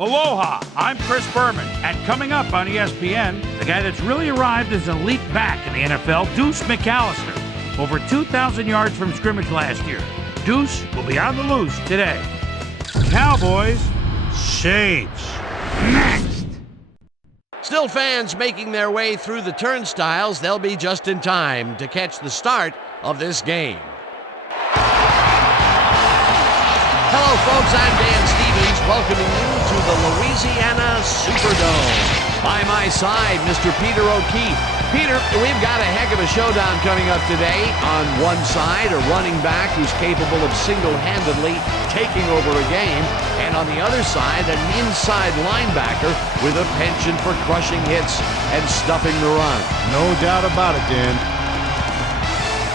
Aloha, I'm Chris Berman, and coming up on ESPN, the guy that's really arrived as an elite back in the NFL, Deuce McAllister. Over 2,000 yards from scrimmage last year. Deuce will be on the loose today. Cowboys, Saints, next. Still fans making their way through the turnstiles. They'll be just in time to catch the start of this game. Hello, folks. I'm Dan Stevens, welcoming you to the Louisiana Superdome. By my side, Mr. Peter O'Keefe. Peter, we've got a heck of a showdown coming up today. On one side, a running back who's capable of single-handedly taking over a game, and on the other side, an inside linebacker with a penchant for crushing hits and stuffing the run. No doubt about it, Dan.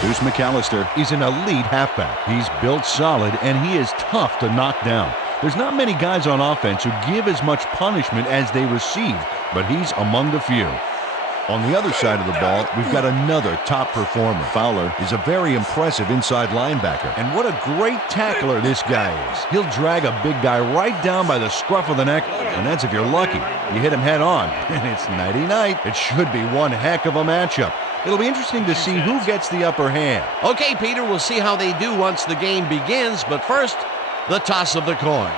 Deuce McAllister is an elite halfback. He's built solid, and he is tough to knock down. There's not many guys on offense who give as much punishment as they receive, but he's among the few. On the other side of the ball, we've got another top performer. Fowler is a very impressive inside linebacker, and what a great tackler this guy is. He'll drag a big guy right down by the scruff of the neck, and that's if you're lucky. You hit him head on, and it's nighty-night. It should be one heck of a matchup. It'll be interesting to see who gets the upper hand. Okay, Peter, we'll see how they do once the game begins, but first, the toss of the coin.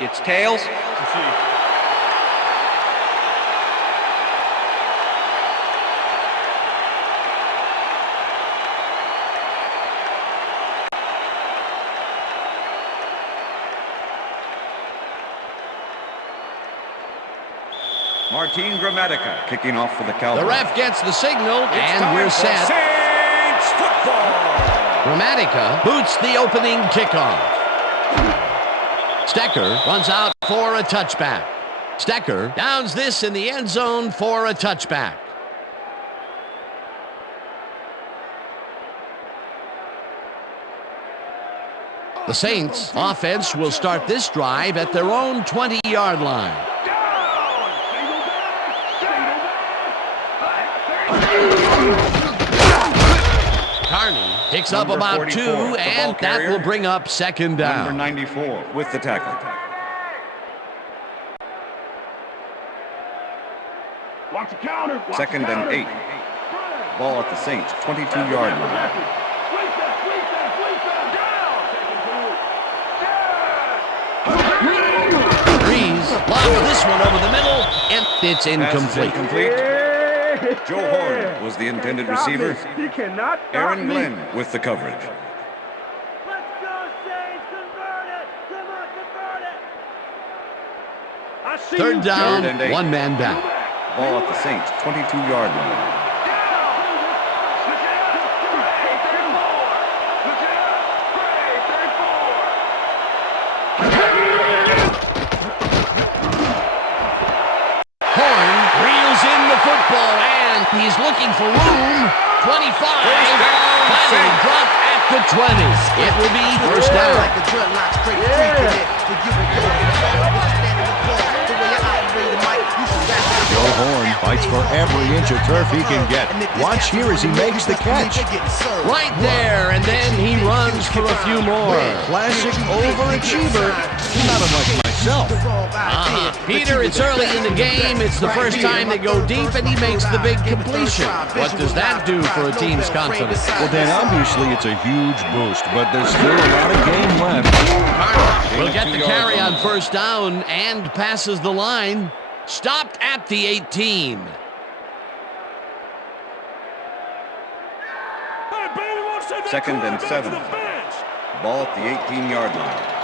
It's tails. Martin Gramatica kicking off for the Cowboys. The ref gets the signal, and we're set. Saints football. Gramatica boots the opening kickoff. Stecker runs out for a touchback. Stecker downs this in the end zone for a touchback. The Saints offense will start this drive at their own 20-yard line. Carney picks up about 2, and that will bring up second down. Number 94 with the tackle. Watch the counter. Second and 8. Ball at the Saints, 22-yard line. Breeze lobs this one over the middle, and it's incomplete. Joe Horn was the intended receiver. He cannot stop Aaron me. Glenn with the coverage. Let's go, Saints. Convert it. Come on, convert it. I see Third you, down, Third and 8. one man down. Ball at the Saints, 22-yard line. He's looking for room. 25. Finally dropped at the 20. It will be first down. Joe Horn fights for every inch of turf he can get. Watch here as he makes the catch. Right there, and then he runs for a few more. Classic overachiever. Not much myself. Peter, it's early in the game. It's the first time they go deep, and he makes the big completion. What does that do for a team's confidence? Well, Dan, obviously it's a huge boost, but there's still a lot of game left. Will get the carry on first down and passes the line. Stopped at the 18. Second and 7. Ball at the 18-yard line.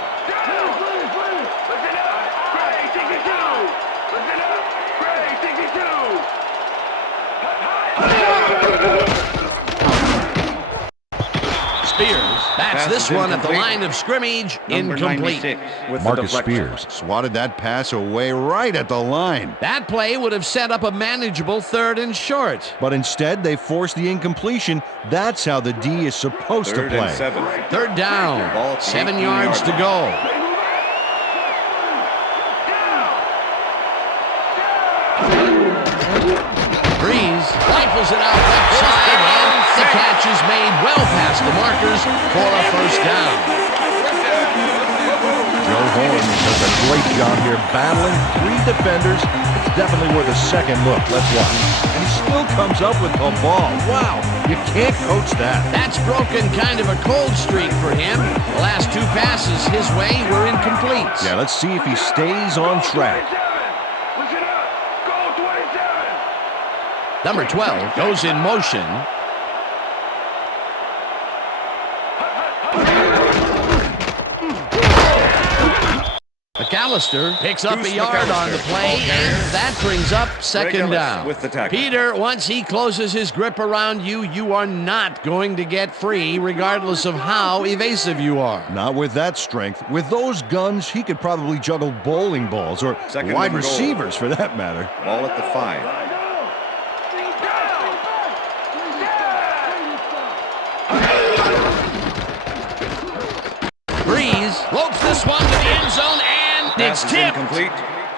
Spears bats this one at the line of scrimmage, incomplete. Marcus Spears swatted that pass away right at the line. That play would have set up a manageable 3rd and short. But instead, they forced the incompletion. That's how the D is supposed to play. 3rd and 7. Third down, 7 yards to go. Breeze rifles it out left side and The catch is made well past the markers for a first down. Joe Horn does a great job here battling 3 defenders. It's definitely worth a second look. Let's watch. And he still comes up with the ball. Wow, you can't coach that. That's broken kind of a cold streak for him. The last 2 passes his way were incomplete. Yeah, let's see if he stays on track. Number 12 goes in motion. McAllister picks up a yard on the play, and that brings up second down. With the tackle. Peter, once he closes his grip around you, you are not going to get free, regardless of how evasive you are. Not with that strength. With those guns, he could probably juggle bowling balls or Second wide and goal. receivers for that matter. Ball at the 5. Breeze lopes this one to the end zone, and Pass it's is tipped. Incomplete.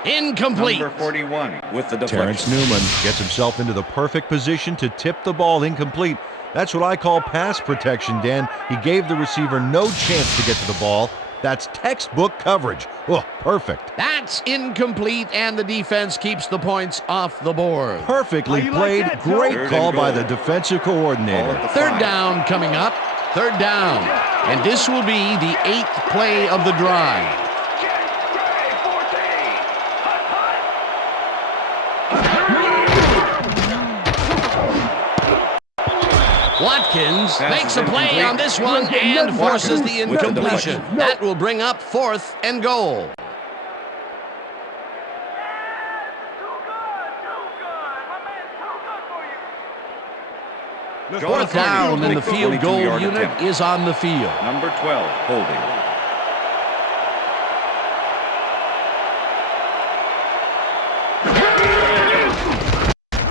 Incomplete. Number 41 with the Terrence deflection. Newman gets himself into the perfect position to tip the ball incomplete. That's what I call pass protection, Dan. He gave the receiver no chance to get to the ball. That's textbook coverage. Oh, perfect. That's incomplete, and the defense keeps the points off the board. Perfectly How you like played. that, Joe? Great Third call and by goal. the defensive coordinator. Ball at the Third 5. down coming up. Third down. And this will be the 8th play of the drive. Watkins Pass makes is a play incomplete. on this one and forces the With the incompletion. deflection. That will bring up 4th and goal. Joe 4th down, and the field goal 42-yard unit attempt. is on the field. Number 12 holding.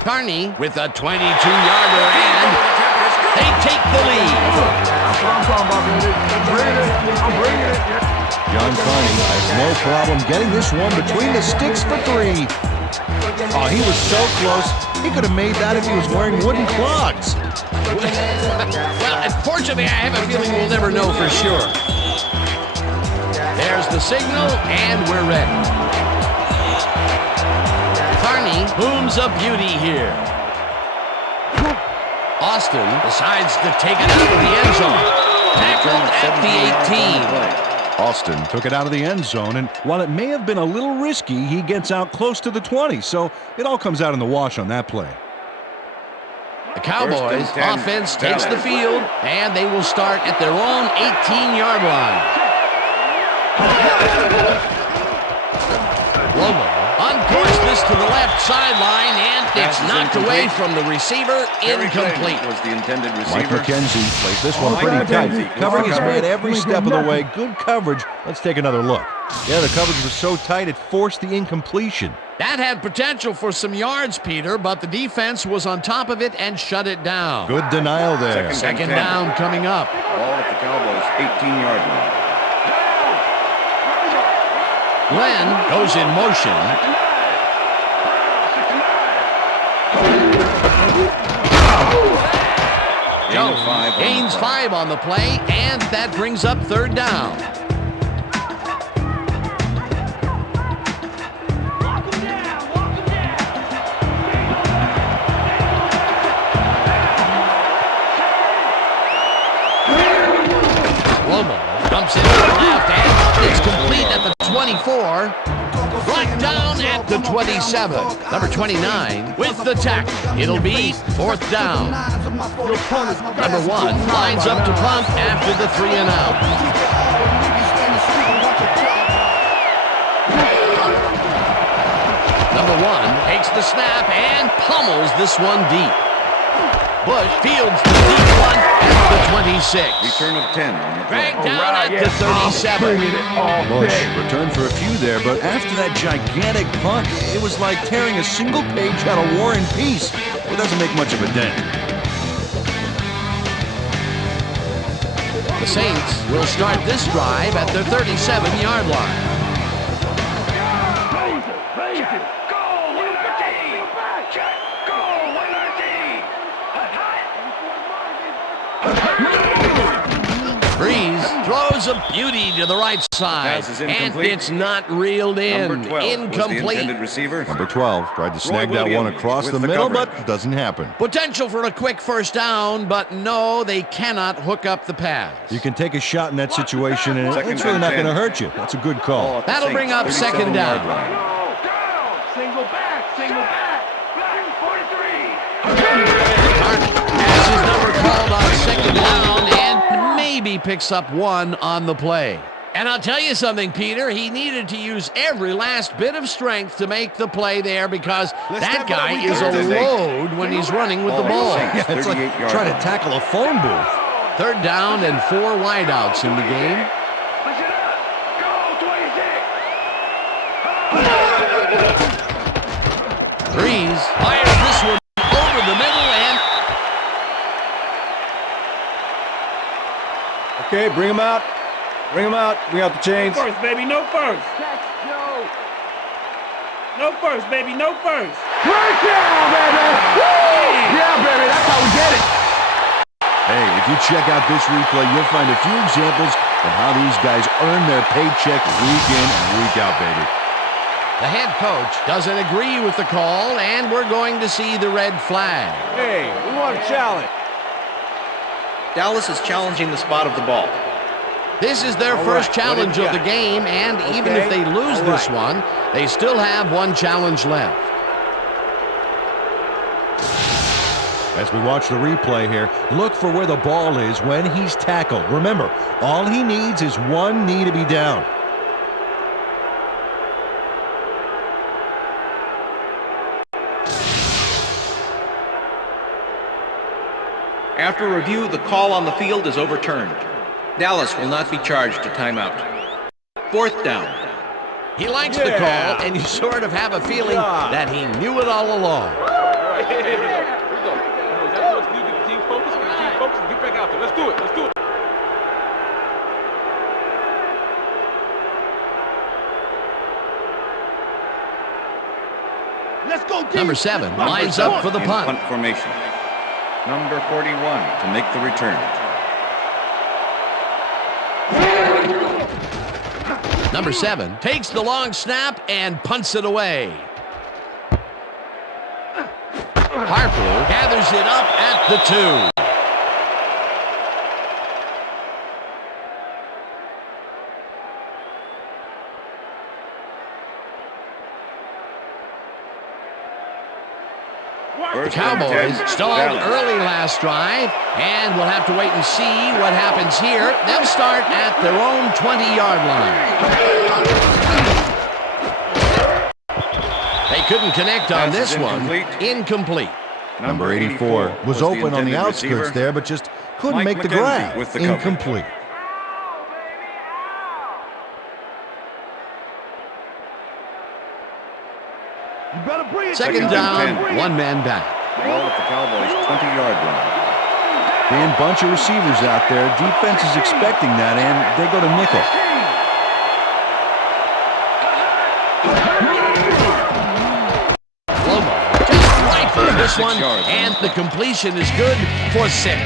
Carney with a 22-yarder, and they take the lead. John Carney has no problem getting this one between the sticks for 3. Oh, he was so close. He could have made that if he was wearing wooden clogs. Well, unfortunately, I have a feeling we'll never know for sure. There's the signal, and we're ready. Carney booms a beauty here. Austin decides to take it out of the end zone. Tackled at the 18. Austin took it out of the end zone, and while it may have been a little risky, he gets out close to the 20, so it all comes out in the wash on that play. The Cowboys 10. offense takes the field, and they will start at their own 18-yard line. Lobo uncourses this to the left sideline, and it's Pass is knocked away incomplete. from the receiver. Incomplete. Was the intended Mike receiver. McKenzie plays this one Mike pretty tight. McKenzie. Covering his Okay. man every step of the way. Good coverage. Let's take another look. Yeah, the coverage was so tight it forced the incompletion. That had potential for some yards, Peter, but the defense was on top of it and shut it down. Good denial there. Second 10. down coming up. Ball at the Cowboys 18-yard line. Glenn goes in motion. Joe gains 5 on the play, and that brings up third down. Lobo dumps it to the left, and it's complete at the 24. Brought down at the 27. Number 29 with the tackle. It'll be 4th down. Number 1 lines up to punt after the 3 and out. Number 1 takes the snap and pummels this one deep. Bush fields the deep one at the 26. Return of 10 on the play. Dragged down at the 37. Bush returned for a few there, but after that gigantic punt, it was like tearing a single page out of War and Peace. It doesn't make much of a dent. The Saints will start this drive at their 37-yard line. throws a beauty to the right side. pass is And incomplete. it's not reeled in. Number 12 was the Incomplete. intended receiver. Number 12 tried to snag that one Williams across with the the middle, coverage. but doesn't happen. Potential for a quick first down, but no, they cannot hook up the pass. You can take a shot in that situation, and Second it's really and not 10. going to hurt you. That's a good Ball call. at the That'll Saints' bring up second 37-yard down. line. Single back, single back. Back 43. Has his number called on second down and maybe picks up one on the play. And I'll tell you something, Peter, he needed to use every last bit of strength to make the play there because that guy is a load when he's running with the ball. Yeah, it's like 38-yard trying to line. tackle a phone booth. Third down and 4 wideouts in the game. Push it up. Go, 26. Breeze fires this one over the middle and Okay, bring him out. Bring him out. Bring out the chains. First, baby, no first. No first, baby, no first. Touchdown, baby! Woo! Yeah, baby, that's how we get it. Hey, if you check out this replay, you'll find a few examples of how these guys earn their paycheck week in and week out, baby. the head coach doesn't agree with the call and we're going to see the red flag. Hey, we want a challenge. Dallas is challenging the spot of the ball. This is their All first right, challenge what of do the you got? game, and even if they lose all this right. one, they still have one challenge left. As we watch the replay here, look for where the ball is when he's tackled. Remember, all he needs is one knee to be down. After review, the call on the field is overturned. Dallas will not be charged a timeout. Fourth down. He likes the call, and you sort of have a feeling that he knew it all along. Let's go, Number 7 lines up for the In punt. punt formation. Number 41 to make the return. Number 7 takes the long snap and punts it away. Harper gathers it up at the 2. The First and Cowboys 10, stalled Dallas. early last drive, and we'll have to wait and see what happens here. They'll start at their own 20-yard line. They couldn't connect on Pass is this one. incomplete. Incomplete. Number 84 was open on the intended outskirts receiver. there, but just couldn't Mike make the McKenzie grab. with the coverage. Incomplete. You better bring it. Second and down, 10. one man back. Ball at the Cowboys' 20-yard line. And bunch of receivers out there. Defense is expecting that, and they go to nickel. Lomo just rifles this 6 one, yards. and the completion is good for 6.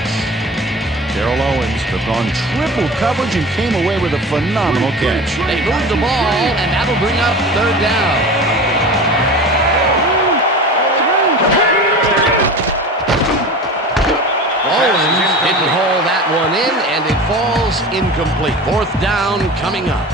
Darrell Owens took on triple coverage and came away with a phenomenal catch. They move the ball, and that'll bring up third down. Owens didn't haul that one in, and it falls incomplete. Fourth down coming up.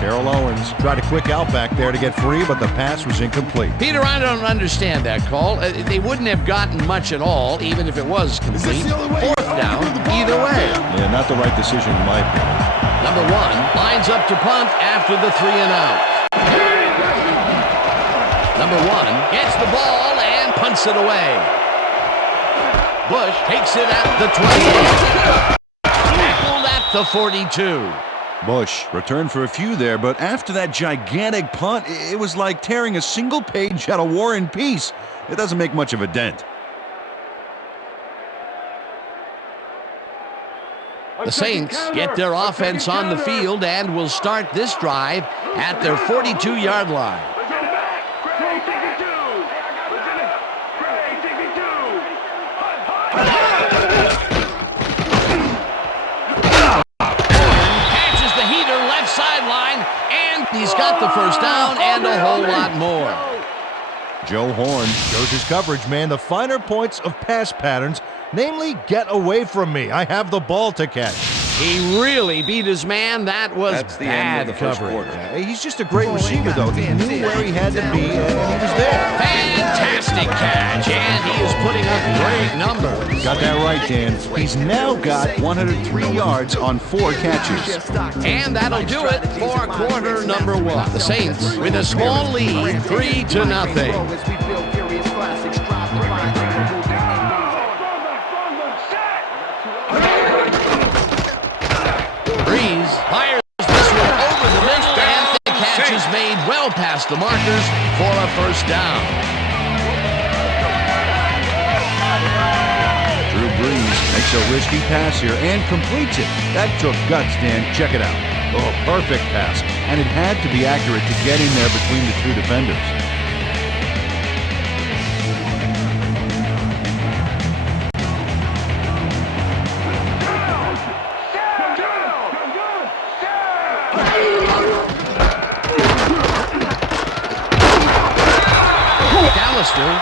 Darrell Owens tried a quick out back there to get free, but the pass was incomplete. Peter, I don't understand that call. They wouldn't have gotten much at all, even if it was complete. Fourth down, either way. Yeah, not the right decision in my opinion. Number 1 lines up to punt after the 3 and out. Number 1 gets the ball and punts it away. Bush takes it at the 28. Tackled at the 42. Bush returned for a few there, but after that gigantic punt, it was like tearing a single page out of War and Peace. It doesn't make much of a dent. The Saints get their offense on the field and will start this drive at their 42-yard line. He's got the first down and a whole lot more. Joe Horn shows his coverage, man. The finer points of pass patterns, namely, get away from me. I have the ball to catch. He really beat his man. That was That's the bad end of the first coverage. quarter. He's just a great receiver, though. He knew where he had to be, and he was there. Fantastic catch, and he is putting up great numbers. Got that right, Dan. He's now got 103 yards on 4 catches. And that'll do it for quarter number 1. The Saints with a small lead, 3-0. Breeze fires this one over the middle, and the catch is made well past the markers for a first down. Drew Brees makes a risky pass here and completes it. That took guts, Dan. Check it out. Oh, perfect pass. And it had to be accurate to get in there between the 2 defenders.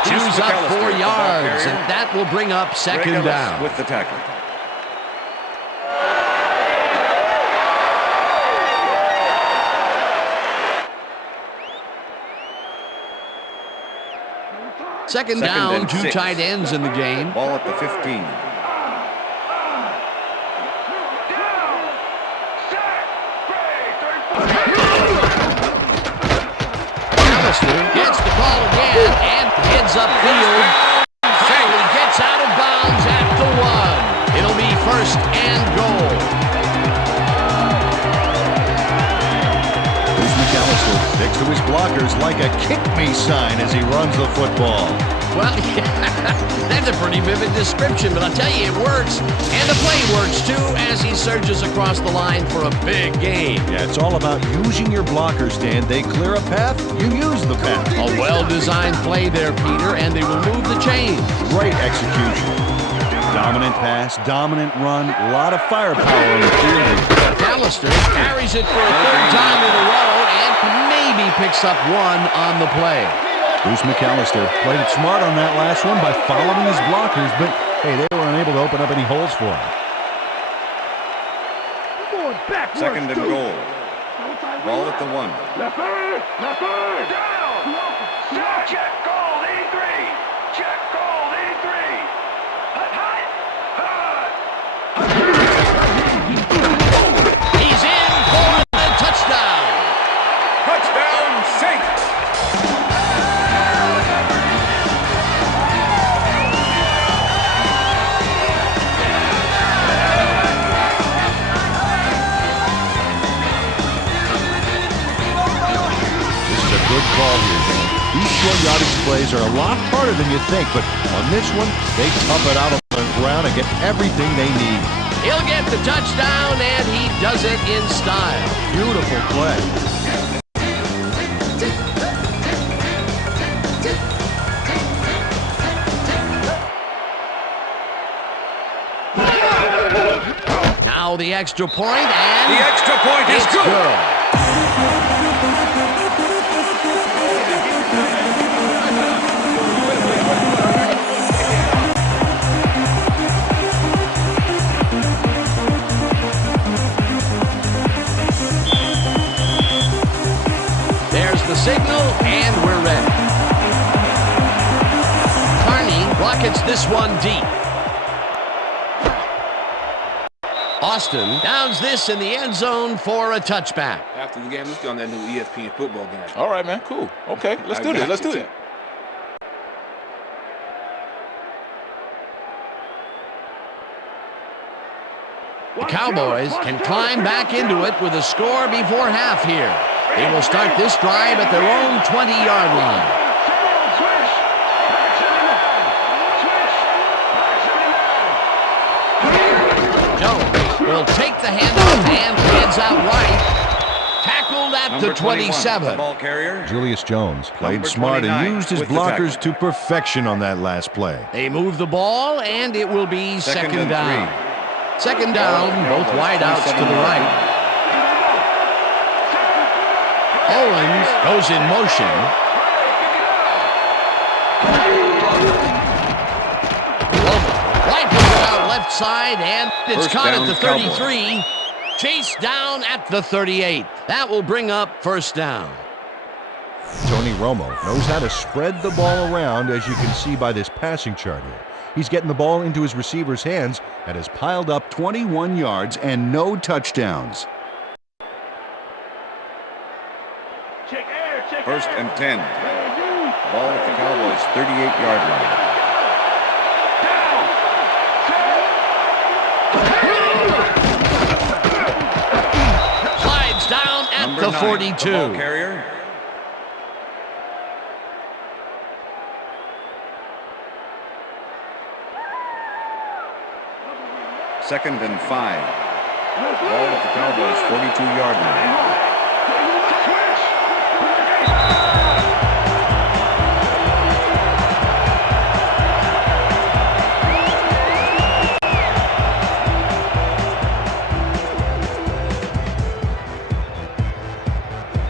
Chews up 4 yards, and that will bring up second down. With the tackle. Second down, and 2 6. tight ends in the game. Ball at the 15. Gets the ball again and heads upfield. Finally gets out of bounds at the 1. It'll be first and goal. Bruce McAllister sticks to his blockers like a kick-me sign as he runs the football. Well, yeah, that's a pretty vivid description, but I'll tell you, it works. And the play works, too, as he surges across the line for a big gain. Yeah, it's all about using your blockers, Dan. They clear a path, you use the path. A well-designed play there, Peter, and they will move the chains. Great execution. Dominant pass, dominant run, a lot of firepower on the field. McAllister carries it for a 3rd time in a row and maybe picks up 1 on the play. Bruce McAllister played it smart on that last one by following his blockers, but hey, they were unable to open up any holes for him. Second and goal. Ball at the 1. Down! Check goal, 83! Check goal, 83! He's in for the touchdown. Touchdown, Saints! Good call here, Dan. These short yardage plays are a lot harder than you think, but on this one, they tough it out on the ground and get everything they need. He'll get the touchdown, and he does it in style. Beautiful play. Now the extra point, and The extra point is it's good. There's the signal, and we're ready. Carney rockets this one deep. Austin downs this in the end zone for a touchback. After the game, let's get on that new ESPN football game. All right, man. Cool. Okay, let's do this. Let's do it. The Cowboys can climb back into it with a score before half here. They will start this drive at their own 20-yard line. Jones will take the handoff and heads out right. Tackled at Number the 27. The ball carrier. Julius Jones played Number smart and 29 used his with the blockers tackle. to perfection on that last play. They move the ball, and it will be second and down. 3. Second down, both wideouts to the right. goes in motion. Rifles it out left side, and it's First caught at down, the 33. Cowboys. Chased down at the 38. That will bring up first down. Tony Romo knows how to spread the ball around, as you can see by this passing chart here. He's getting the ball into his receiver's hands and has piled up 21 yards and no touchdowns. First and 10. Ball at the Cowboys' 38-yard line. Slides down at Number the 9, 42. the ball carrier. Second and 5. Ball at the Cowboys' 42-yard line.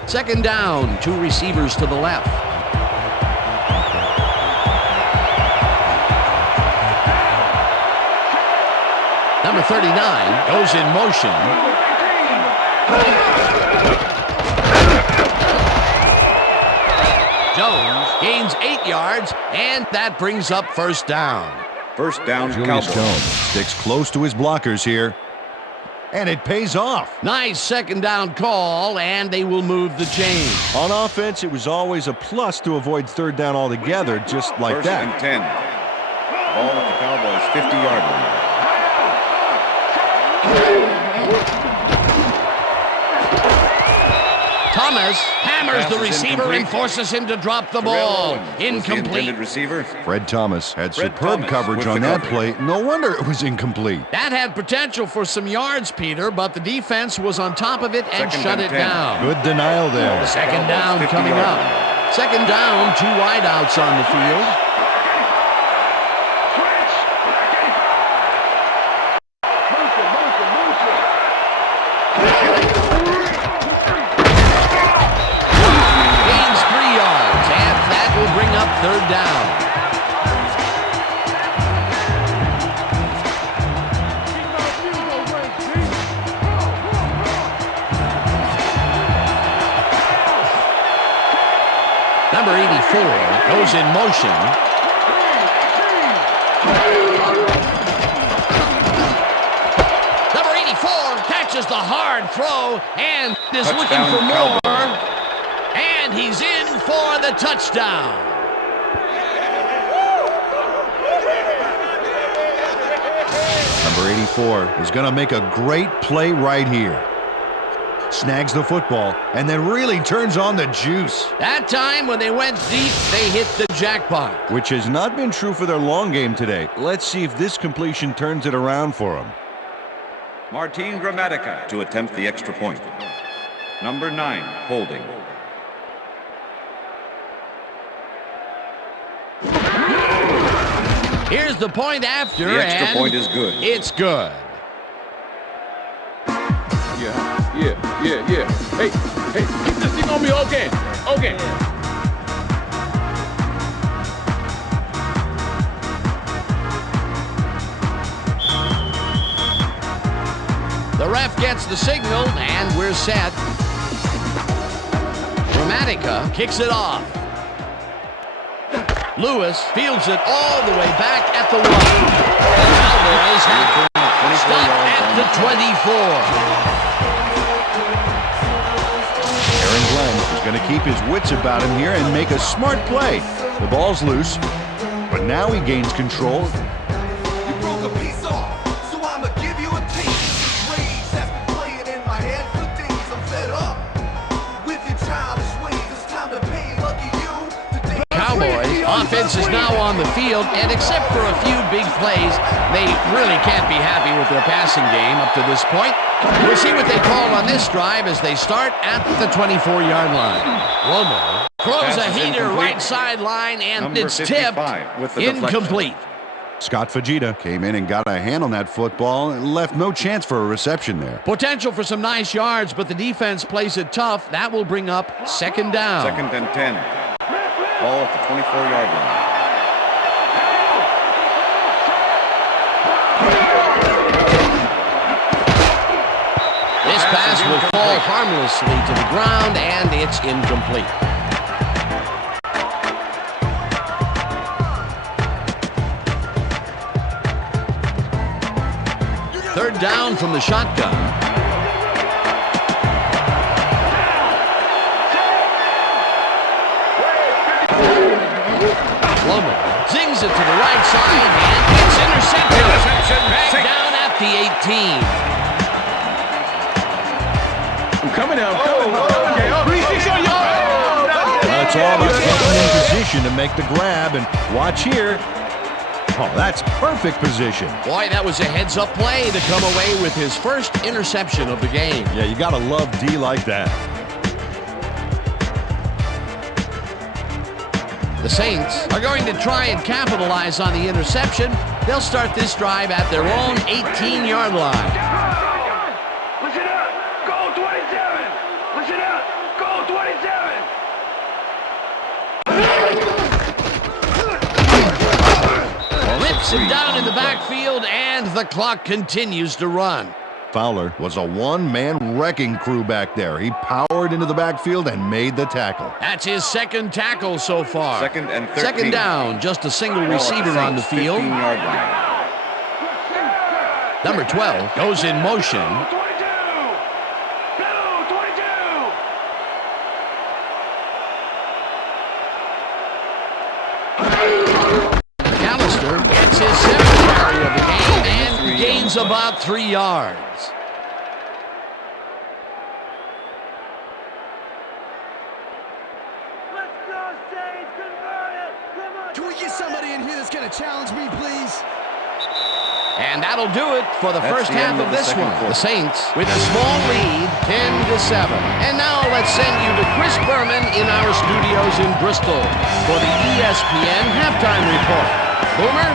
Second down, 2 receivers to the left. Number 39 goes in motion. Jones gains 8 yards, and that brings up first down. First down, Julius Cowboys. Jones sticks close to his blockers here, and it pays off. Nice second down call, and they will move the chain. On offense, it was always a plus to avoid third down altogether, just like First that. and 10. Ball at the Cowboys' 50-yard line. Thomas hammers Pass the is receiver incomplete. and forces him to drop the ball. Terrell Owens was the Incomplete. intended receiver. Fred Thomas had Fred superb Thomas coverage with on the that coverage. play. No wonder it was incomplete. That had potential for some yards, Peter, but the defense was on top of it and Second shut and it 10. down. Good denial there. Second down 50 coming yards. up. Second down, 2 wideouts on the field. Gains 3 yards, and that will bring up third down. Number 84 goes in motion. Number 84 catches the hard throw and is looking Touchdown, for more. Cowboys. And he's in for the touchdown. Number 84 is going to make a great play right here. Snags the football and then really turns on the juice, That time when they went deep, they hit the jackpot. which has not been true for their long game today. Let's see if this completion turns it around for them. Martin Gramatica to attempt the extra point. Number 9, holding. Here's the point after, The extra and point is good. it's good. Yeah. Hey, keep this thing on me. Okay. The ref gets the signal, and we're set. Gramatica kicks it off. Lewis fields it all the way back at the 1. The Cowboys have stopped at the 24. Aaron Glenn is going to keep his wits about him here and make a smart play. The ball's loose, but now he gains control. You broke a piece off, so I'ma give you a taste. Rage that's been playing in my head for days. I'm fed up with your childish ways. It's time to pay lucky you. Today Cowboys offense is now on the field, and except for a few big plays, they really can't be happy with their passing game up to this point. We'll see what they call on this drive as they start at the 24-yard line. Romo throws Pass a is heater incomplete. right sideline, and Number it's 55 tipped with the deflection. incomplete. Scott Fujita came in and got a hand on that football and left no chance for a reception there. Potential for some nice yards, but the defense plays it tough. That will bring up second down. Second and 10. Ball at the 24-yard line. This pass will fall harmlessly to the ground, and it's incomplete. Third down from the shotgun. Plummer zings it to the right side, and it's intercepted. Back down at the 18. I'm coming out. That's all about getting in position to make the grab, and watch here. Oh, that's perfect position. Boy, that was a heads-up play to come away with his first interception of the game. Yeah, you gotta love D like that. The Saints are going to try and capitalize on the interception. They'll start this drive at their own 18-yard line. Listen up! Go 27! Listen up! Go 27! Lips him down in the backfield, and the clock continues to run. Fowler was a one-man wrecking crew back there. He powered into the backfield and made the tackle. That's his second tackle so far. Second and 13. Second down, just a single receiver on the field. 15-yard line. Number 12 goes in motion. 22! Blue 22! McAllister gets his seventh carry of the game and gains about 3 yards. Let's go, Saints! Convert it! Come on! Can we get somebody in here that's going to challenge me, please? And that'll do it for the That's first the half end of of the this second one. quarter. The Saints with a small lead, 10-7. And now let's send you to Chris Berman in our studios in Bristol for the ESPN halftime report. Boomer?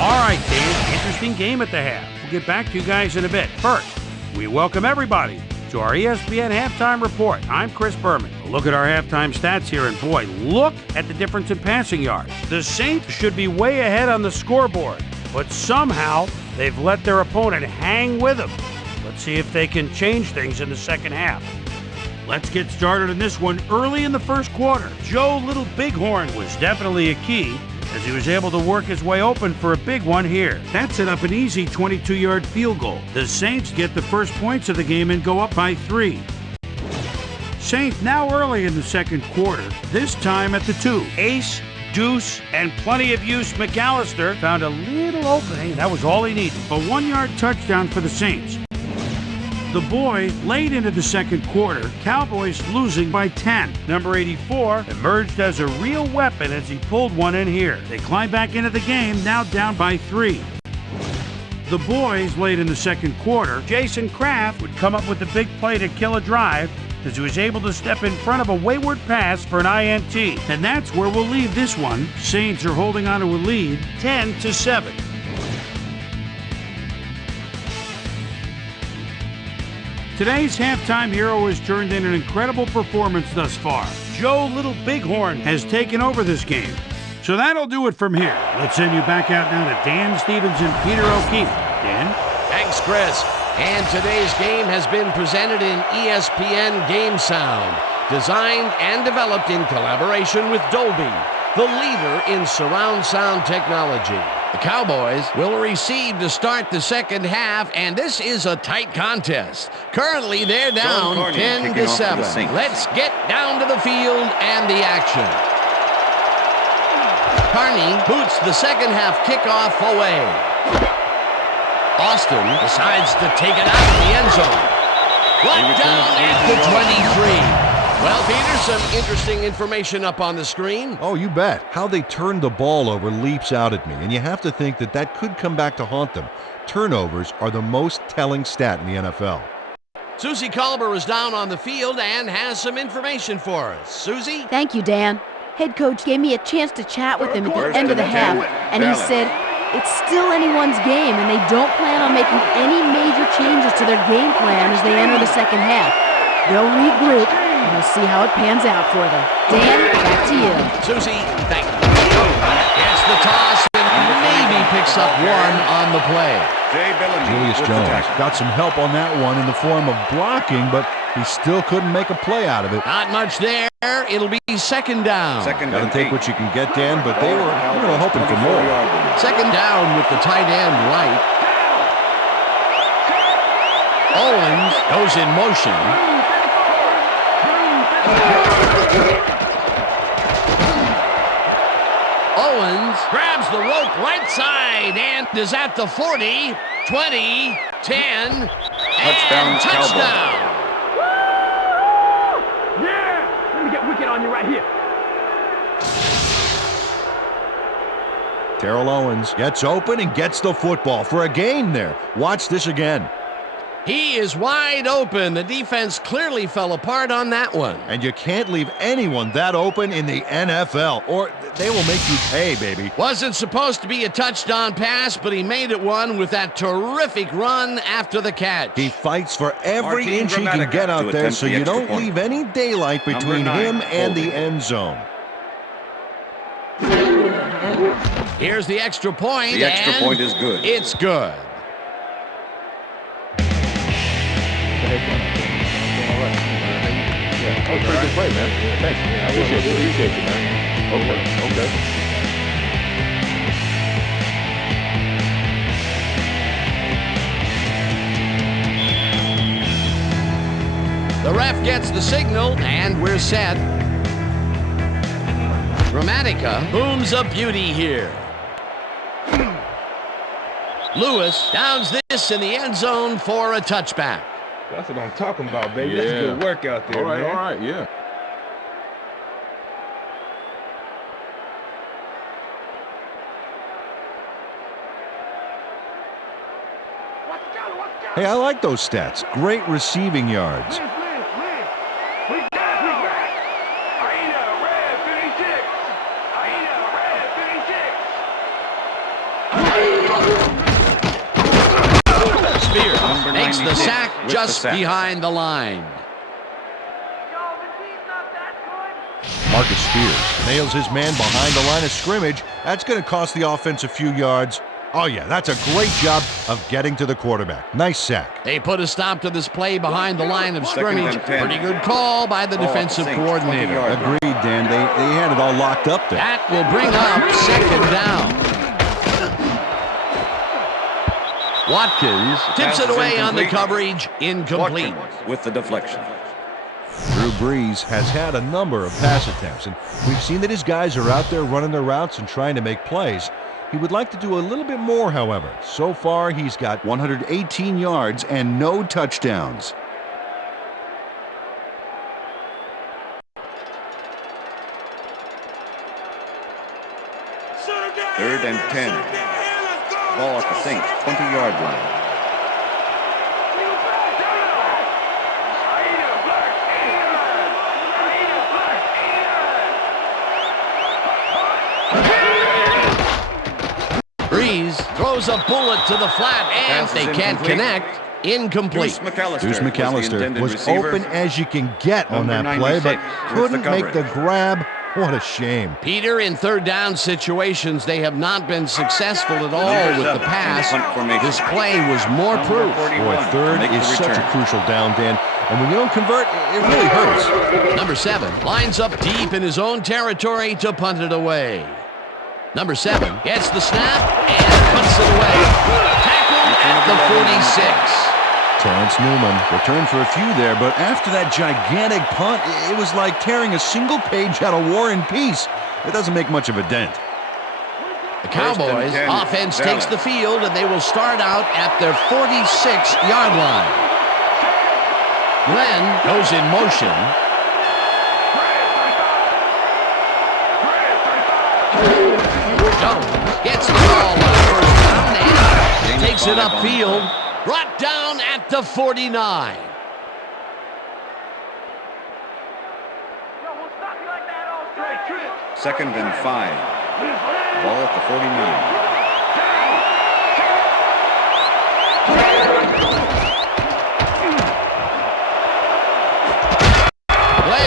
All right, Dan, interesting game at the half. We'll get back to you guys in a bit. First, we welcome everybody to our ESPN halftime report. I'm Chris Berman. A look at our halftime stats here, and boy, look at the difference in passing yards. The Saints should be way ahead on the scoreboard, but somehow they've let their opponent hang with them. Let's see if they can change things in the second half. Let's get started in this one early in the first quarter. Joe Little Bighorn was definitely a key as he was able to work his way open for a big one here. That set up an easy 22-yard field goal. The Saints get the first points of the game and go up by 3. Saints now early in the second quarter, this time at the 2. Ace, Deuce, and plenty of use McAllister found a little opening. That was all he needed. A 1-yard touchdown for the Saints. The boys late into the second quarter, Cowboys losing by 10. Number 84 emerged as a real weapon as he pulled one in here. They climb back into the game, now down by 3. The boys late in the second quarter, Jason Kraft would come up with the big play to kill a drive as he was able to step in front of a wayward pass for an INT. And that's where we'll leave this one. Saints are holding on to a lead, 10-7. Today's halftime hero has turned in an incredible performance thus far. Joe Little Bighorn has taken over this game. So that'll do it from here. Let's send you back out now to Dan Stevens and Peter O'Keefe. Dan? Thanks, Chris. And today's game has been presented in ESPN Game Sound, designed and developed in collaboration with Dolby, the leader in surround sound technology. The Cowboys will receive to start the second half, and this is a tight contest. Currently, they're down 10-7. Let's get down to the field and the action. Carney boots the second half kickoff away. Austin decides to take it out of the end zone. Brought down at the 23. Well, Peter, some interesting information up on the screen. Oh, you bet. How they turned the ball over leaps out at me, and you have to think that that could come back to haunt them. Turnovers are the most telling stat in the NFL. Susie Culber is down on the field and has some information for us. Susie? Thank you, Dan. Head coach gave me a chance to chat with him at the end of the half, and he said it's still anyone's game, and they don't plan on making any major changes to their game plan as they enter the second half. They'll regroup, and we'll see how it pans out for them. Dan, back to you. Susie, thank you. Gets the toss and maybe picks up one on the play. Julius Jones got some help on that one in the form of blocking, but he still couldn't make a play out of it. Not much there. It'll be second down. Got to take what you can get, Dan, but they were hoping for more. Second down with the tight end right. Owens goes in motion. Owens grabs the rope right side and is at the 40, 20, 10, and touchdown. Yeah! Let me get wicked on you right here. Terrell Owens gets open and gets the football for a gain there. Watch this again. He is wide open. The defense clearly fell apart on that one. And you can't leave anyone that open in the NFL, or they will make you pay, baby. Wasn't supposed to be a touchdown pass, but he made it one with that terrific run after the catch. He fights for every inch he can get out there, so you don't leave any daylight between him and the end zone. Here's the extra point. The extra point is good. It's good. Pretty good play, man. Thanks. I appreciate you, man. Okay. The ref gets the signal, and we're set. Gramatica booms a beauty here. Lewis downs this in the end zone for a touchback. That's what I'm talking about, baby. That's good work out there, man. All right, yeah. Hey, I like those stats. Great receiving yards. Makes the sack just behind the line. Marcus Spears nails his man behind the line of scrimmage. That's going to cost the offense a few yards. Oh, yeah, that's a great job of getting to the quarterback. Nice sack. They put a stop to this play behind the line of scrimmage. Pretty good call by the defensive coordinator. Agreed, Dan. They had it all locked up there. That will bring up second down. Watkins tips it away on the coverage. Incomplete. Watkins with the deflection. Drew Brees has had a number of pass attempts, and we've seen that his guys are out there running their routes and trying to make plays. He would like to do a little bit more, however. So far, he's got 118 yards and no touchdowns. Third and 10. Ball at the Saints' 20-yard line. Brees throws a bullet to the flat, and they can't connect. Incomplete. Deuce McAllister was open as you can get on that play, but couldn't make the grab. What a shame. Peter, in third down situations, they have not been successful at all with the pass. This play was more proof. Boy, third is such a crucial down, Dan. And when you don't convert, it really hurts. Number 7 lines up deep in his own territory to punt it away. Number 7 gets the snap and puts it away. Tackled at the 46. Terrence Newman returned for a few there, but after that gigantic punt, it was like tearing a single page out of War and Peace. It doesn't make much of a dent. The Cowboys offense takes the field, and they will start out at their 46-yard line. Glenn goes in motion. Jones gets the ball on first down and takes it upfield. Brought down at the 49. Second and 5. Ball at the 49.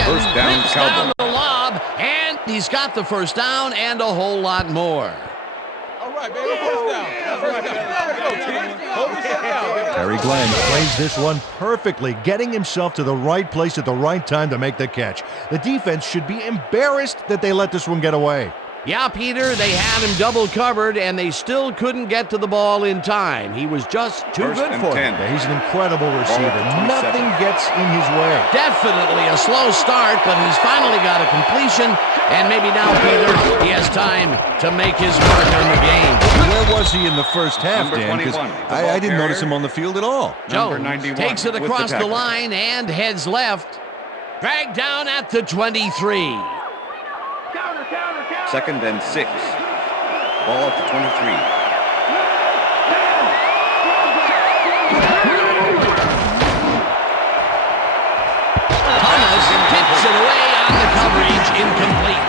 First down, Cowboys. Down the lob, and he's got the first down and a whole lot more. All right, baby, first down. Terry Glenn plays this one perfectly, getting himself to the right place at the right time to make the catch. The defense should be embarrassed that they let this one get away. Yeah, Peter, they had him double covered, and they still couldn't get to the ball in time. He was just too First good and for 10. them. Yeah, he's an incredible receiver. Nothing gets in his way. Definitely a slow start, but he's finally got a completion, and maybe now, Peter, he has time to make his mark on the game. Where was he in the first half, Number Dan? Because 21, I didn't carrier. notice him on the field at all. Number Jones 91 takes it with the across the tackle. line and heads left. Dragged down at the 23. Second and 6. Ball at the 23. Thomas tips it away on the coverage, incomplete.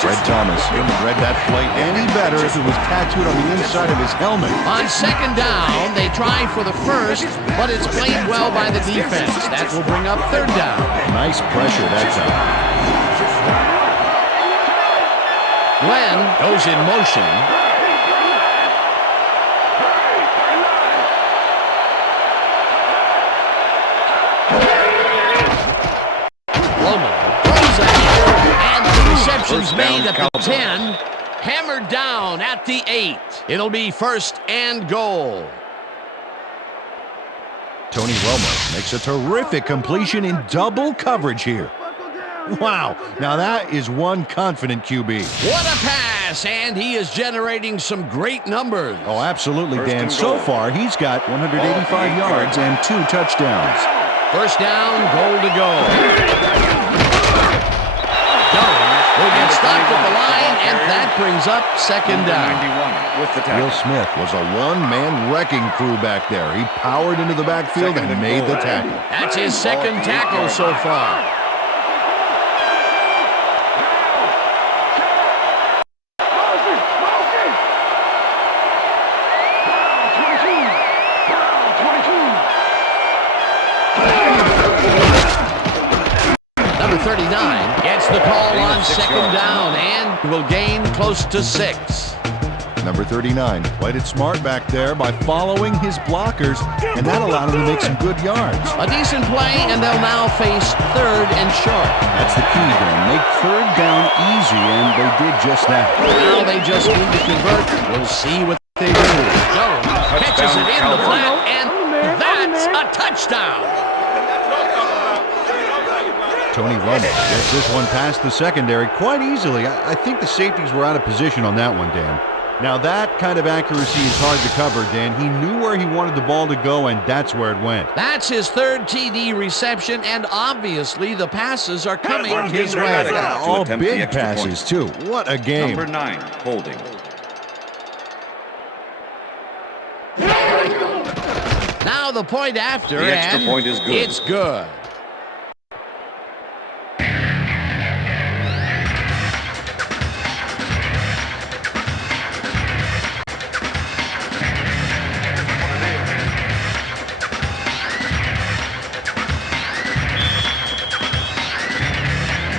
Fred Thomas couldn't read that play any better if it was tattooed on the inside of his helmet. On second down, they try for the first, but it's played well by the defense. That will bring up third down. Nice pressure that time. Glenn goes in motion. Lomo throws it here, and the reception's First down, made at the Cowboys. 10. Hammered down at the 8. It'll be first and goal. Tony Romo makes a terrific completion in double coverage here. Wow, now that is one confident QB. What a pass, and he is generating some great numbers. Oh, absolutely, First Dan. and So goal. far, he's got 185 yards and 2 touchdowns. First down, goal to go. Jones will get stopped at the line, and that brings up second Number down. 91 with the tackle. Will Smith was a one-man wrecking crew back there. He powered into the backfield Second and and made the goal. tackle. That's his second tackle so far. Number 39 gets the call Gain of on 6 second yards. down and will gain close to 6. Number 39 played it smart back there by following his blockers, and that allowed him to make some good yards. A decent play, and they'll now face third and short. That's the key, Dan. Make third down easy, and they did just that. Now they just need to convert. We'll see what they do. Jones catches it in the flat, and that's a touchdown. Tony Romo gets this one past the secondary quite easily. I think the safeties were out of position on that one, Dan. Now that kind of accuracy is hard to cover, Dan. He knew where he wanted the ball to go, and that's where it went. That's his third TD reception, and obviously the passes are coming his way. Yeah, all attempt the big extra passes, too. What a game. Number 9 holding. Now the point after, The extra and point is good. it's good.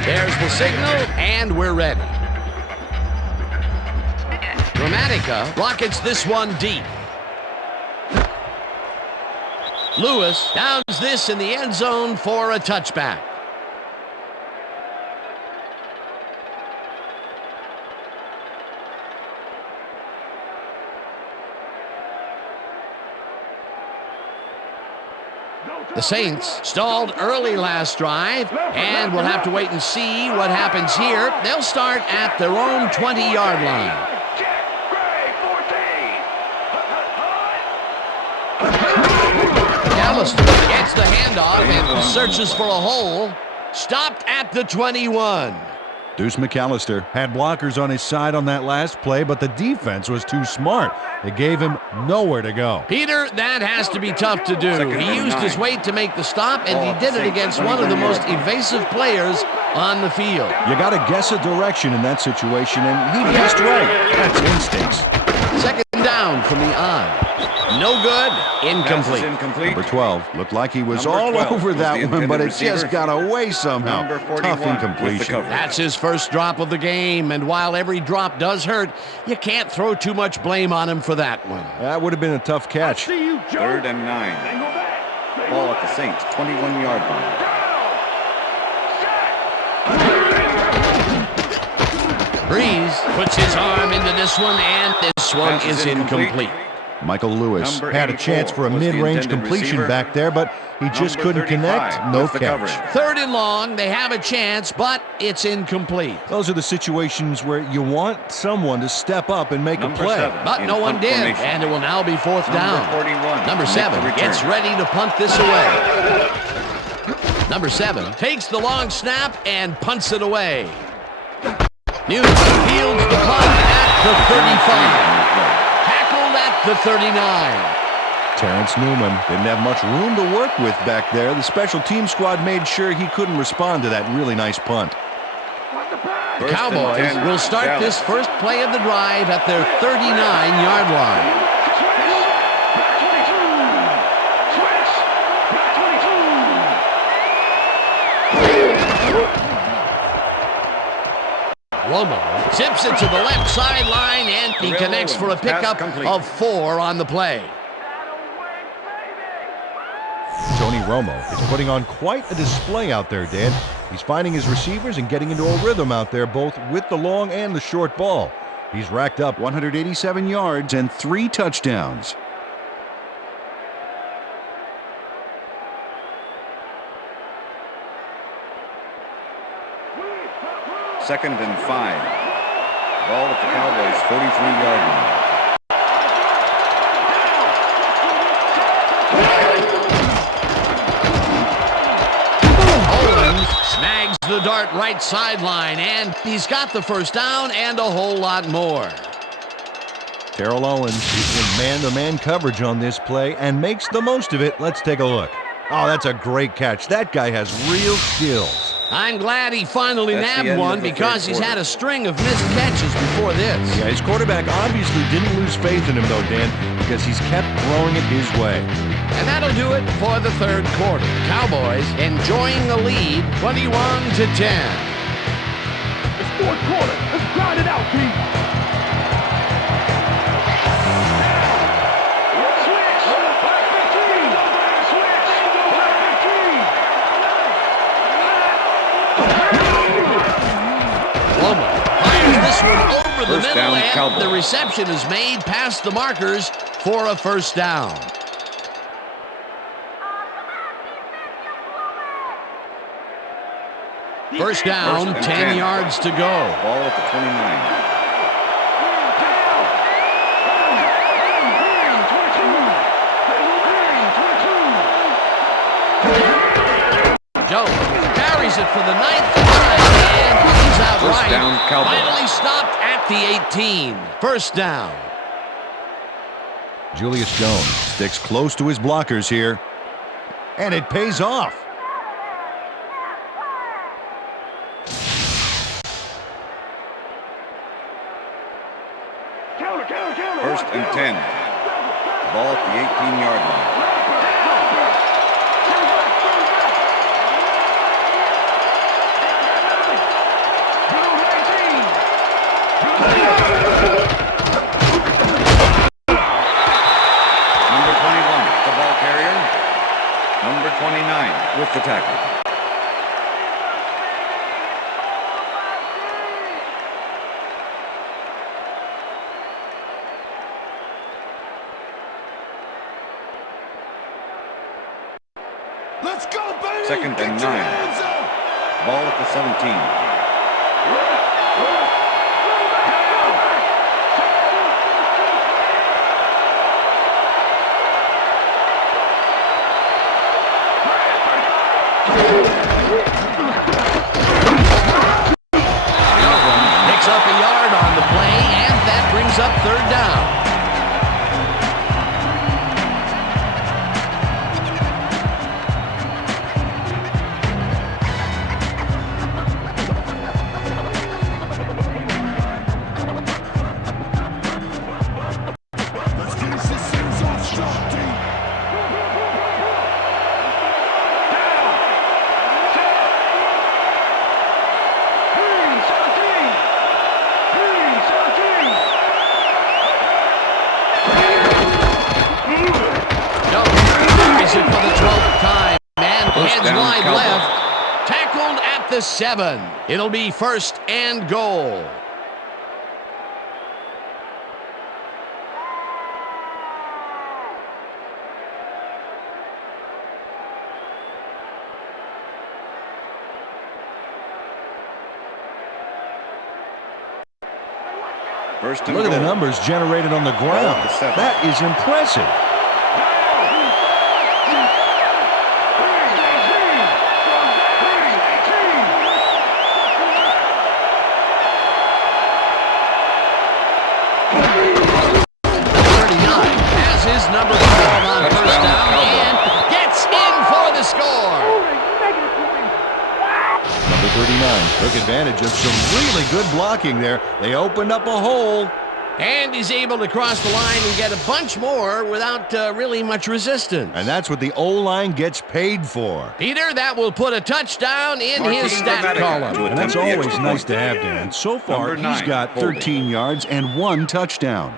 There's the signal, and we're ready. Gramatica rockets this one deep. Lewis downs this in the end zone for a touchback. The Saints stalled early last drive, and we'll have to wait and see what happens here. They'll start at their own 20-yard line. Alistair gets the handoff and searches for a hole. Stopped at the 21. Deuce McAllister had blockers on his side on that last play, but the defense was too smart. It gave him nowhere to go. Peter, that has to be tough to do. He used his weight to make the stop, and he did it against one of the most evasive players on the field. You got to guess a direction in that situation, and he guessed right. That's instincts. Second down from the I. No good. Incomplete. Number 12 looked like he was all over that one, but it just got away somehow. Tough incompletion. That's his first drop of the game, and while every drop does hurt, you can't throw too much blame on him for that one. That would have been a tough catch. 3rd and 9. Ball at the Saints' 21-yard line. Breeze puts his arm into this one, and this one is incomplete. Michael Lewis had a chance for a mid-range completion back there, but he just couldn't connect. No catch. 3rd and long, they have a chance, but it's incomplete. Those are the situations where you want someone to step up and make a play. But no one did, and it will now be 4th down. Number 7 gets ready to punt this away. Number 7 takes the long snap and punts it away. Newton fields the punt at the 35. Tackled at the 39. Terrence Newman didn't have much room to work with back there. The special team squad made sure he couldn't respond to that really nice punt. The Cowboys will start this first play of the drive at their 39-yard line. Romo zips it to the left sideline, and he connects for a pickup of 4 on the play. Tony Romo is putting on quite a display out there, Dan. He's finding his receivers and getting into a rhythm out there, both with the long and the short ball. He's racked up 187 yards and 3 touchdowns. Second and 5. Ball at the Cowboys' 43-yard line. Owens snags the dart right sideline, and he's got the first down and a whole lot more. Terrell Owens is in man-to-man coverage on this play and makes the most of it. Let's take a look. Oh, that's a great catch. That guy has real skills. I'm glad he finally nabbed one because he's had a string of missed catches before this. Yeah, his quarterback obviously didn't lose faith in him, though, Dan, because he's kept throwing it his way. And that'll do it for the 3rd quarter. Cowboys enjoying the lead, 21-10. It's 4th quarter. Let's grind it out, Pete. This one over the First middle, down, and Cowboys. the reception is made past the markers for a first down. First down, 10 yards to go. Ball at the 29. Jones carries it for the 9th time, and he's out First right. down, Cowboys. Finally stopped at the 18. First down. Julius Jones sticks close to his blockers here, and it pays off. First and 10. Ball at the 18-yard line. Number 21, the ball carrier. Number 29 with the tackle. Let's go, baby! Second and 9. Ball at the 17. Picks up a yard on the play, and that brings up 3rd down. Heads down, wide Cowboys. left. Tackled at the 7. It'll be 1st and goal. First and Look at the goal. numbers generated on the ground. Ball at the 7. That is impressive. Number 12 on first down and gets in for the score. Number 39 took advantage of some really good blocking there. They opened up a hole. And he's able to cross the line and get a bunch more without really much resistance. And that's what the O-line gets paid for. Peter, that will put a touchdown in his stat column. And that's always nice to have, Dan. So far, Number he's 9, got 13 holding. yards and 1 touchdown.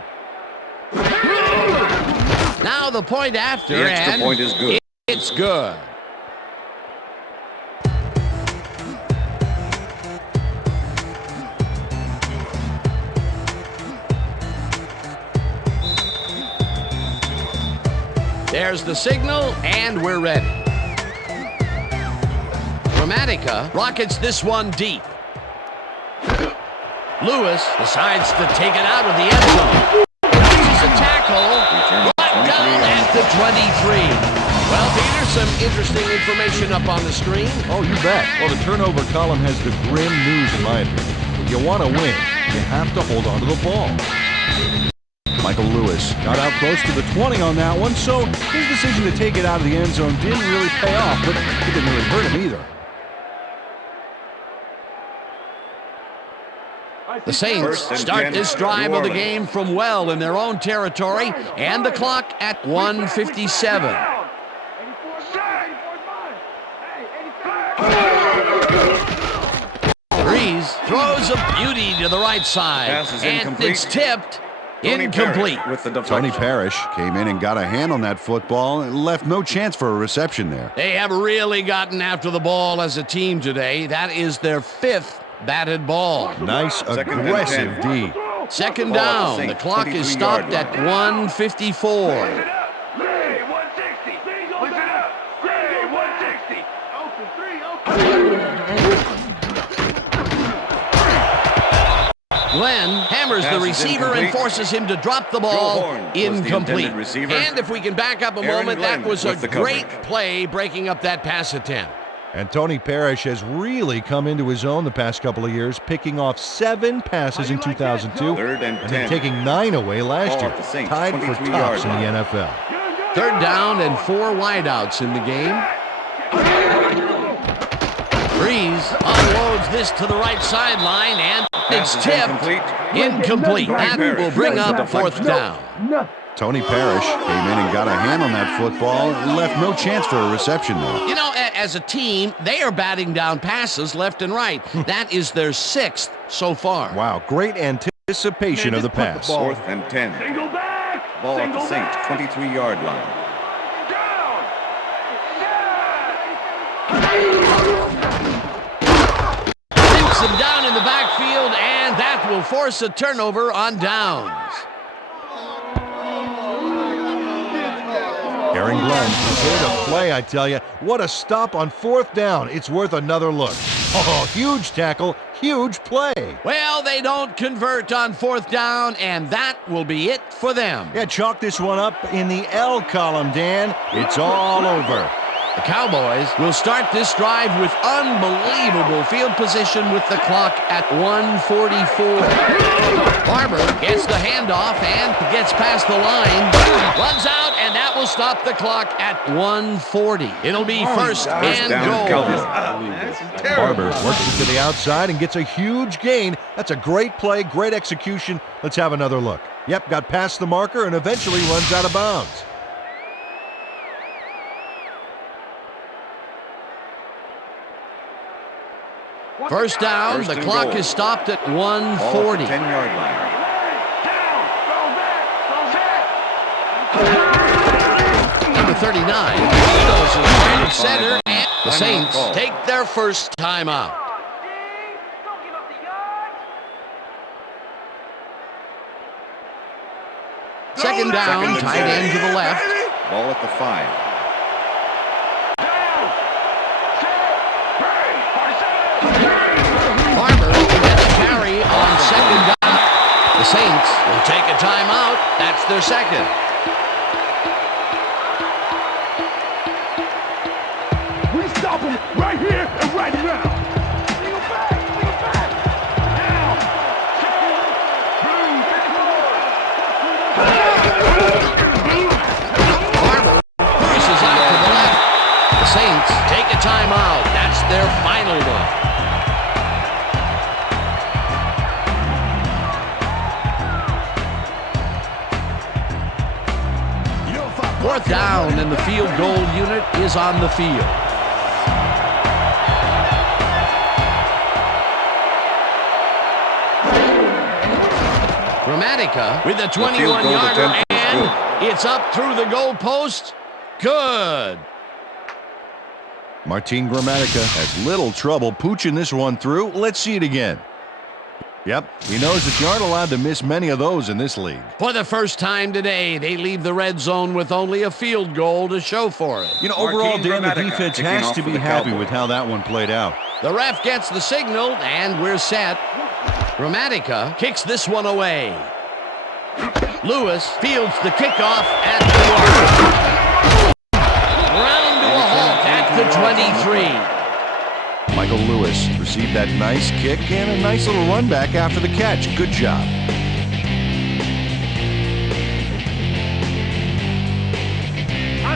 Now the point after, The extra and point is good. It's good. There's the signal, and we're ready. Gramatica rockets this one deep. Lewis decides to take it out of the end zone. Catches a tackle, brought down at the 23. Well, Peter, some interesting information up on the screen. Oh, you bet. Well, the turnover column has the grim news, in my opinion. If you want to win, you have to hold on to the ball. Michael Lewis got out close to the 20 on that one, so his decision to take it out of the end zone didn't really pay off, but it didn't really hurt him either. The Saints start this drive of the game from well in their own territory, and the clock at 1:57. Breeze throws a beauty to the right side, Pass is and incomplete. it's tipped. Tony Incomplete. Parrish with the Tony deflection. Parrish came in and got a hand on that football and left no chance for a reception there. They have really gotten after the ball as a team today. That is their 5th batted ball. Nice, Second and aggressive 10. D. Second Ball at the down. The Saints, clock is 23-yard stopped at line. 1:54. Hey, 160. Listen up. Hey, 160. Open 3, open. Glenn hammers the Pass is receiver and incomplete. forces him to drop the Joe ball. Horn was the Incomplete. intended receiver. And if we can back up a Aaron moment, Glenn that was a with the great coverage. play breaking up that pass attempt. And Tony Parrish has really come into his own the past couple of years, picking off 7 passes in 2002, Third and and then 10. taking 9 away last Ball year. at the Saints, Tied for 23-yard tops in the line. NFL. Third down and 4 wideouts in the game. Breeze unloads this to the right sideline, and it's Pass is tipped. incomplete. Incomplete. That will bring up 4th down. Tony Parrish came in and got a hand on that football and left no chance for a reception there. You know, as a team, they are batting down passes left and right. That is their 6th so far. Wow, great anticipation of the pass. 4th and 10. Single back. Ball at Single the Saints, back. 23-yard line. Sinks him down in the backfield, and that will force a turnover on downs. Aaron Glenn prepared a play, I tell you. What a stop on 4th down. It's worth another look. Oh, huge tackle, huge play. Well, they don't convert on 4th down, and that will be it for them. Yeah, chalk this one up in the L column, Dan. It's all over. The Cowboys will start this drive with unbelievable field position with the clock at 1:44. Barber gets the handoff and gets past the line, runs out, and that will stop the clock at 1:40. It'll be 1st and down, goal. Cowboys. Barber works it to the outside and gets a huge gain. That's a great play, great execution. Let's have another look. Yep, got past the marker and eventually runs out of bounds. First down, First the and clock goal. is stopped at Ball at 1:40. the 10-yard line. Number 39 goes to the center, and The Saints take their first timeout. Don't give up the yard. Second down, tight end to the left. Ball at the 5. Farmer will get the carry on second down. The Saints will take a timeout. That's their second. We stop him right here and right now. Bring him back. Bring him back. Now. Farmer races out to the left. The Saints take a timeout. That's their final one. Fourth down, and the field goal unit is on the field. Gramatica with a 21-yarder, and it's up through the goalpost. Good. Martin Gramatica has little trouble pooching this one through. Let's see it again. Yep, he knows that you aren't allowed to miss many of those in this league. For the first time today, they leave the red zone with only a field goal to show for it. You know, overall, Dan, the Gramatica defense kicking has off to for be the happy Cowboys. with how that one played out. The ref gets the signal, and we're set. Gramatica kicks this one away. Lewis fields the kickoff at the 1. Round to a halt at the 23. Michael Lewis received that nice kick and a nice little run back after the catch. Good job.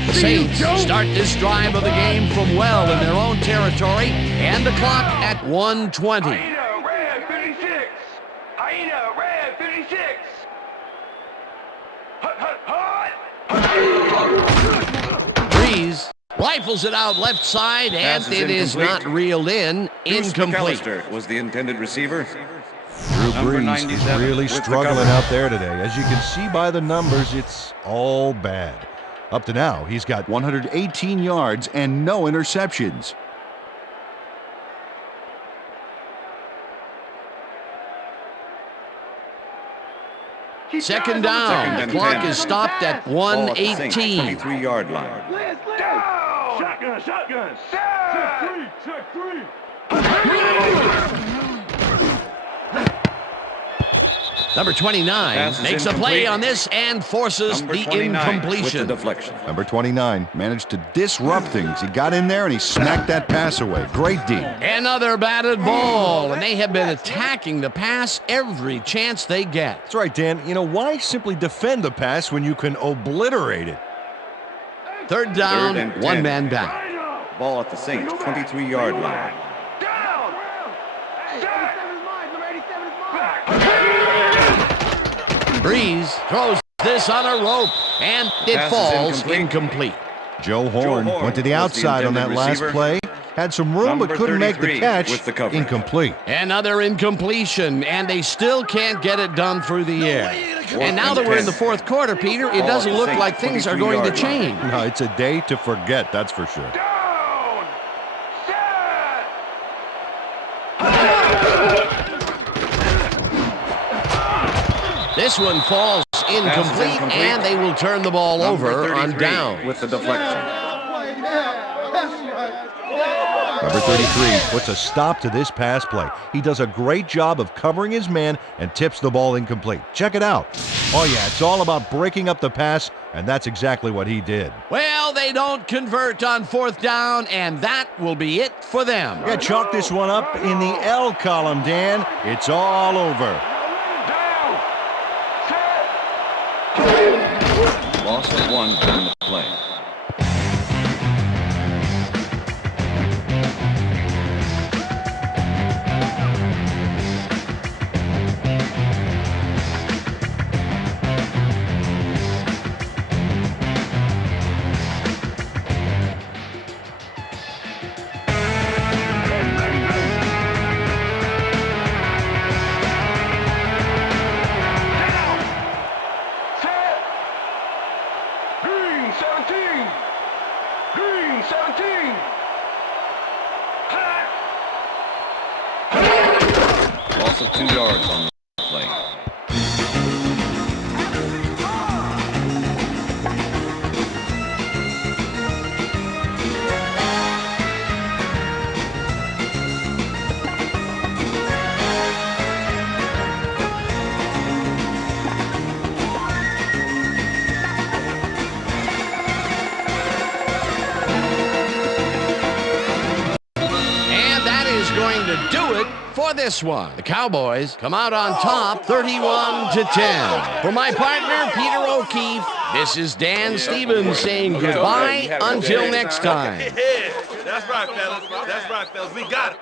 The Saints start this drive of the game from well in their own territory, and the clock at 1:20. Hyena, red 56. Hyena, red 56. Hut, hut, hut. Breeze rifles it out left side, and Pass is it is incomplete. not reeled in. Deuce Incomplete. McAllister was the intended receiver. Drew Number Brees 97 really with the struggling cover. out there today. As you can see by the numbers, it's all bad. Up to now, he's got 118 yards and no interceptions. Second down. Second The and clock 10. is stopped at Ball at the Saints 1:18. 23-yard line. Down. Shotgun, shotgun. Check three. Number 29 Pass is makes a play incomplete. on this and forces Number the 29 with the incompletion. deflection. Number 29 managed to disrupt things. He got in there and he smacked that pass away. Great D. Another batted ball, and they have been attacking the pass every chance they get. That's right, Dan. You know, why simply defend the pass when you can obliterate it? Third down, Third and 10. one man back. Ball at the Saints 23-yard line. Down. Hey, 87 is mine. Number 87 is mine. Breeze throws this on a rope, and it Pass is falls incomplete. incomplete. Joe Horn was went to the the outside on that intended last receiver. play. Had some room but Number couldn't make the 33 catch. with the coverage. Incomplete. Another incompletion, and they still can't get it done through the air. And now that we're in the fourth quarter, Peter, it doesn't look like things are going to change. No, it's a day to forget, that's for sure. Down. Set. This one falls incomplete, incomplete. and they will turn the ball Number over on 33 down. with the deflection. Number 33 puts a stop to this pass play. He does a great job of covering his man and tips the ball incomplete. Check it out. Oh yeah, it's all about breaking up the pass, and that's exactly what he did. Well, they don't convert on fourth down, and that will be it for them. Yeah, chalk this one up in the L column, Dan. It's all over. Down. Set. Loss of 1 on the play. Set. Green 17. Green 17. loss of 2 yards on the play. Going to do it for this one. The Cowboys come out on top 31-10. For my partner, Peter O'Keefe, this is Dan Stevens saying goodbye until next time. That's right, fellas. That's right, fellas. We got it.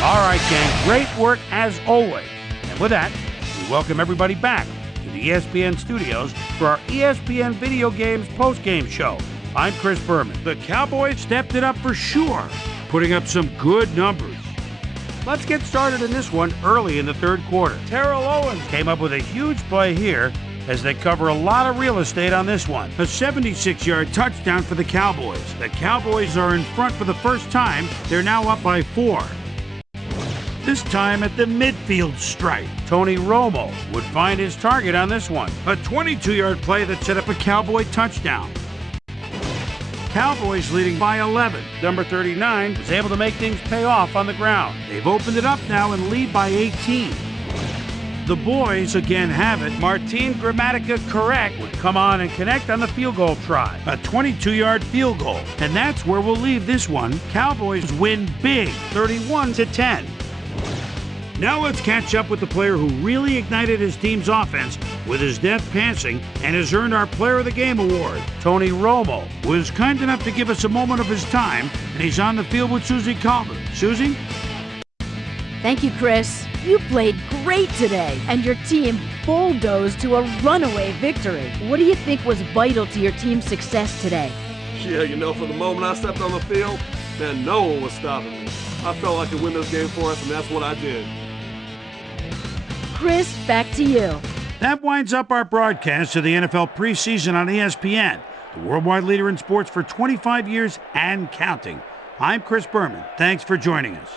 All right, gang, great work as always. And with that, we welcome everybody back to the ESPN studios for our ESPN Video Games post-game show. I'm Chris Berman. The Cowboys stepped it up for sure, putting up some good numbers. Let's get started in this one early in the third quarter. Terrell Owens came up with a huge play here as they cover a lot of real estate on this one. A 76-yard touchdown for the Cowboys. The Cowboys are in front for the first time. They're now up by 4. This time at the midfield stripe. Tony Romo would find his target on this one. A 22-yard play that set up a Cowboy touchdown. Cowboys leading by 11. Number 39 was able to make things pay off on the ground. They've opened it up now and lead by 18. The boys again have it. Martin Gramatica correct would come on and connect on the field goal try. A 22-yard field goal. And that's where we'll leave this one. Cowboys win big, 31-10. Now let's catch up with the player who really ignited his team's offense with his deft passing and has earned our Player of the Game award. Tony Romo was kind enough to give us a moment of his time, and he's on the field with Susie Calvin. Susie? Thank you, Chris. You played great today, and your team bulldozed to a runaway victory. What do you think was vital to your team's success today? Yeah, from the moment I stepped on the field, man, no one was stopping me. I felt I could win this game for us, and that's what I did. Chris, back to you. That winds up our broadcast of the NFL preseason on ESPN, the worldwide leader in sports for 25 years and counting. I'm Chris Berman. Thanks for joining us.